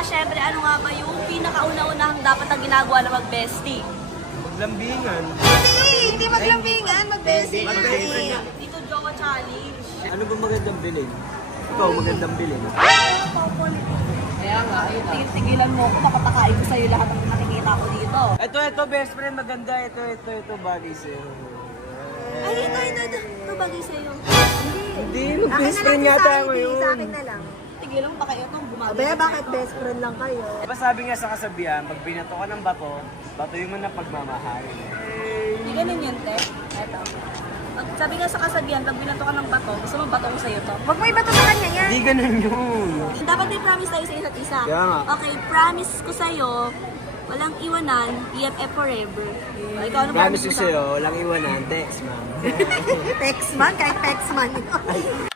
nga, syempre, ano nga ba yung pinakauna-unahang dapat na ginagawa na mag-bestie? Maglambingan. Hindi maglambingan, mag-bestie. Dito, Jowa Challenge. Ano ba magandang bilhin? Ikaw, magandang bilhin. Kaya nga, ayun. Tigil-tigilan mo ako, papatakain ko sa'yo lahat ng nakikita ko dito. Ito, best friend, maganda. Ito, bagay sa'yo. Ay, ito bagay sa'yo. Hindi, Akin na best lang friend si yata Saidi, ngayon. sa akin na lang. Tigilan mo ba kayo itong gumagano? Abaya, bakit best friend lang kayo? Diba sabi nga sa kasabihan, pag binato ka ng bato, batoy mo na pagmamahal. Hindi ganun yun, te. Eto. Sabi nga sa kasabihan, pag binato ka ng bato, gusto mo bato ko sa'yo to. Huwag mo ibato sa kanya yan. Hindi ganun yun. Dapat may promise tayo sa isa't isa. Kaya nga. Okay, promise ko sa'yo, walang iwanan, BFF forever. O, ikaw ano Promise ko mo sa'yo, walang iwanan, text, ma'am. Text man, kahit text man yun.